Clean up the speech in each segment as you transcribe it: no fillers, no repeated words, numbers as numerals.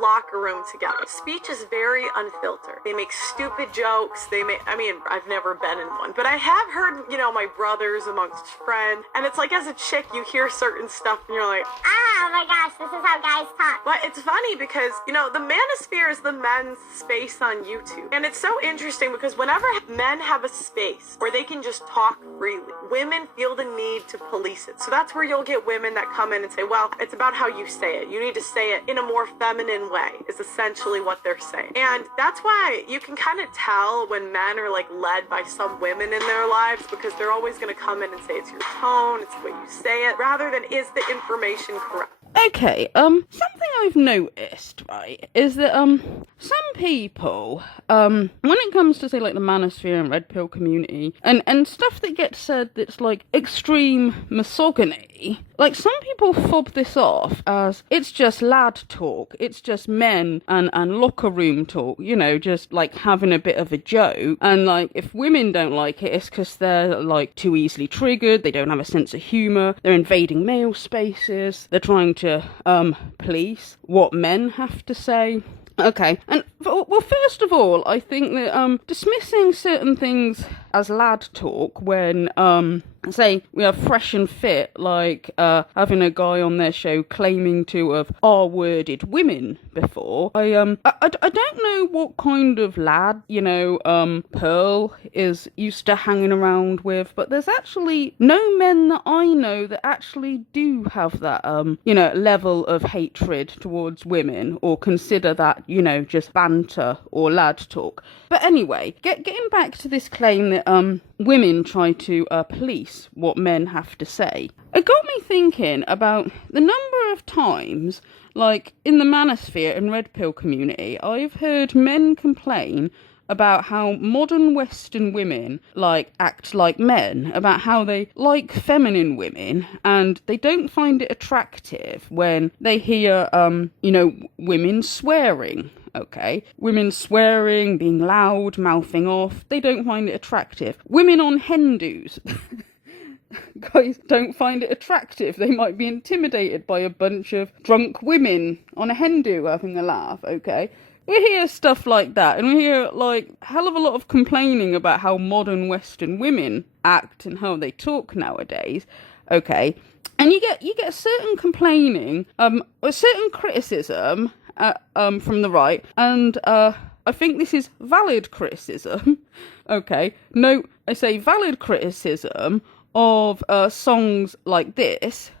locker room together. Speech is very unfiltered. They make stupid jokes. I've never been in one, but I have heard, my brothers amongst friends, and it's like as a chick, you hear certain stuff and you're like, oh my gosh, this is how guys talk. But it's funny because, the manosphere is the men's space on YouTube. And it's so interesting because whenever men have a space where they can just talk freely, women feel the need to police it. So that's where you'll get women that come in and say, well, it's about how you say it. You need to say it in a more feminine way, is essentially what they're saying. And that's why you can kind of tell when men are like led by some women in their lives, because they're always going to come in and say it's your tone, it's the way you say it, rather than is the information correct. Okay, something I've noticed, right, is that, some people, when it comes to, say, like, the manosphere and red pill community, and stuff that gets said that's, like, extreme misogyny, like, some people fob this off as, it's just lad talk, it's just men and locker room talk, just, like, having a bit of a joke, and, like, if women don't like it, it's because they're, like, too easily triggered, they don't have a sense of humour, they're invading male spaces, they're trying to police what men have to say. Okay, and well, first of all, I think that dismissing certain things as lad talk when say we have Fresh and Fit, like having a guy on their show claiming to have R-worded women before. I don't know what kind of lad Pearl is used to hanging around with, but there's actually no men that I know that actually do have that level of hatred towards women or consider that just banter or lad talk. But anyway, getting back to this claim that women try to police what men have to say, it got me thinking about the number of times, like in the manosphere and red pill community, I've heard men complain about how modern Western women act like men, about how they like feminine women, and they don't find it attractive when they hear women swearing. Okay, women swearing, being loud, mouthing off, they don't find it attractive. Women on hen-dos, guys don't find it attractive. They might be intimidated by a bunch of drunk women on a hen-do having a laugh, okay? We hear stuff like that, and we hear, like, a hell of a lot of complaining about how modern Western women act and how they talk nowadays, okay? And you get certain complaining, or certain criticism, from the right, and I think this is valid criticism, okay? No, I say valid criticism of songs like this.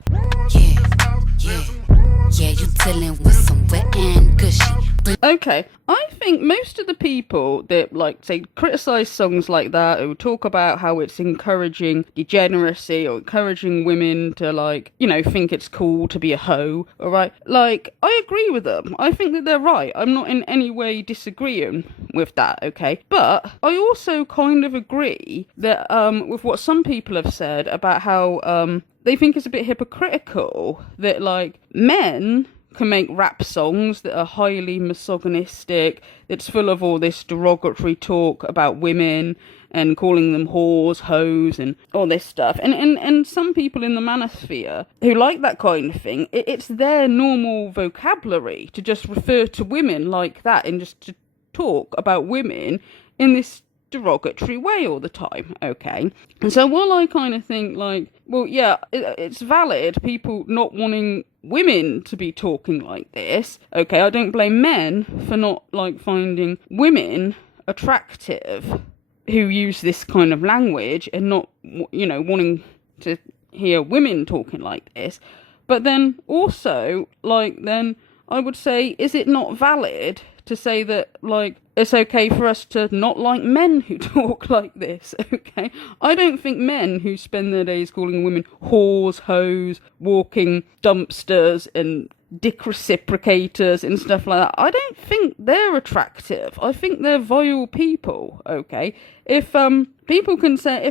Yeah, you dealing with some wet and gushy. Okay, I think most of the people that, say, criticise songs like that, who talk about how it's encouraging degeneracy or encouraging women to, think it's cool to be a hoe, alright? I agree with them. I think that they're right. I'm not in any way disagreeing with that, okay? But I also kind of agree that, with what some people have said about how, they think it's a bit hypocritical that, men can make rap songs that are highly misogynistic, that's full of all this derogatory talk about women and calling them whores, hoes, and all this stuff. And some people in the manosphere who like that kind of thing, it's their normal vocabulary to just refer to women like that and just to talk about women in this derogatory way all the time, okay? And so while I kind of think, well, yeah, it's valid, people not wanting women to be talking like this, okay, I don't blame men for not, finding women attractive who use this kind of language and not, wanting to hear women talking like this. But then also, then I would say, is it not valid to say that, it's okay for us to not like men who talk like this, okay? I don't think men who spend their days calling women whores, hoes, walking dumpsters and dick reciprocators and stuff like that, I don't think they're attractive. I think they're vile people, okay? If men can say,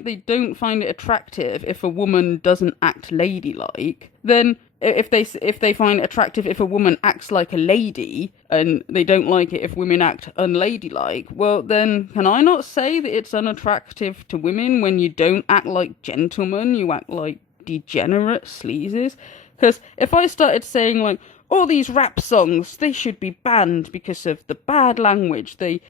they don't find it attractive if a woman doesn't act ladylike, then if they find it attractive if a woman acts like a lady and they don't like it if women act unladylike, well then can I not say that it's unattractive to women when you don't act like gentlemen, you act like degenerate sleazes? Because if I started saying all these rap songs, they should be banned because of the bad language they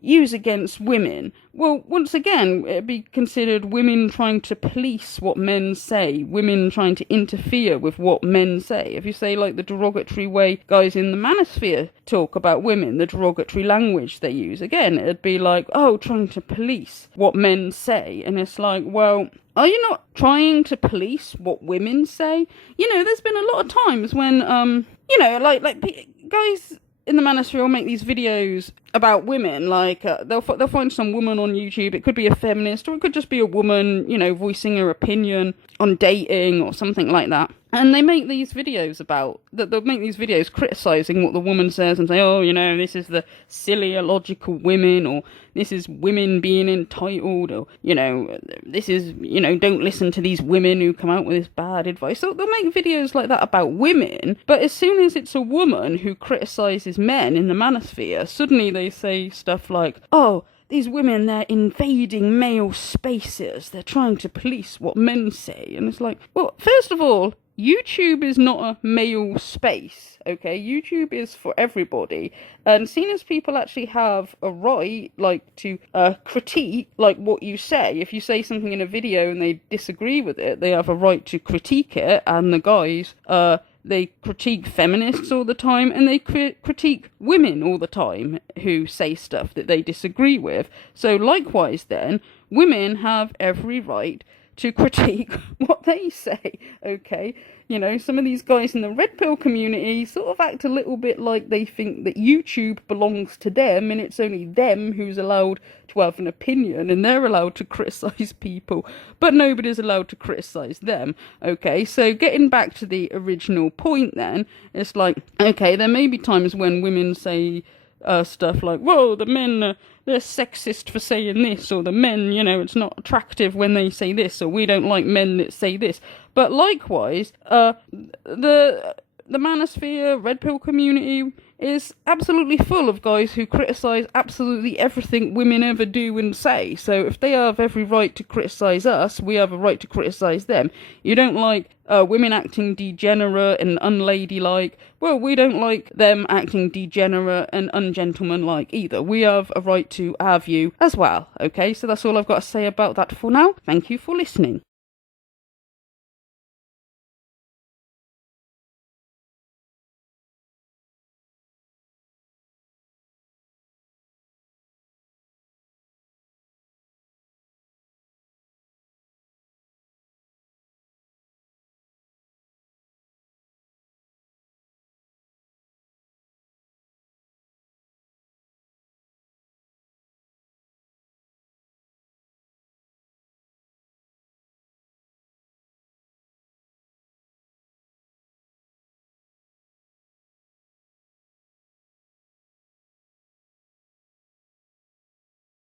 use against women. Well, once again, it'd be considered women trying to police what men say, women trying to interfere with what men say. If you say, like, the derogatory way guys in the manosphere talk about women, the derogatory language they use, again, it'd be like, oh, trying to police what men say. And it's like, well, are you not trying to police what women say? You know, there's been a lot of times when, guys in the manosphere will make these videos about women, like, they'll find some woman on YouTube, it could be a feminist, or it could just be a woman, you know, voicing her opinion on dating or something like that. And they make these videos they'll make these videos criticising what the woman says and say, oh, you know, this is the silly, illogical women, or this is women being entitled, or, you know, this is, you know, don't listen to these women who come out with this bad advice. So they'll make videos like that about women, but as soon as it's a woman who criticises men in the manosphere, suddenly they say stuff like, oh, these women, they're invading male spaces, they're trying to police what men say. And it's like, well, first of all, YouTube is not a male space, okay? YouTube is for everybody. And seeing as people actually have a right, like, to critique, like, what you say, if you say something in a video and they disagree with it, they have a right to critique it. And the guys, they critique feminists all the time, and they critique women all the time who say stuff that they disagree with. So likewise then, women have every right to critique what they say, okay? You know, some of these guys in the red pill community sort of act a little bit like they think that YouTube belongs to them and it's only them who's allowed to have an opinion and they're allowed to criticise people, but nobody's allowed to criticise them, okay? So getting back to the original point then, it's like, okay, there may be times when women say stuff like, whoa, the men, they're sexist for saying this, or the men, you know, it's not attractive when they say this, or we don't like men that say this. But likewise, the manosphere, red pill community is absolutely full of guys who criticise absolutely everything women ever do and say. So if they have every right to criticise us, we have a right to criticise them. You don't like women acting degenerate and unladylike, well, we don't like them acting degenerate and ungentlemanlike either. We have a right to our view as well, okay? So that's all I've got to say about that for now. Thank you for listening.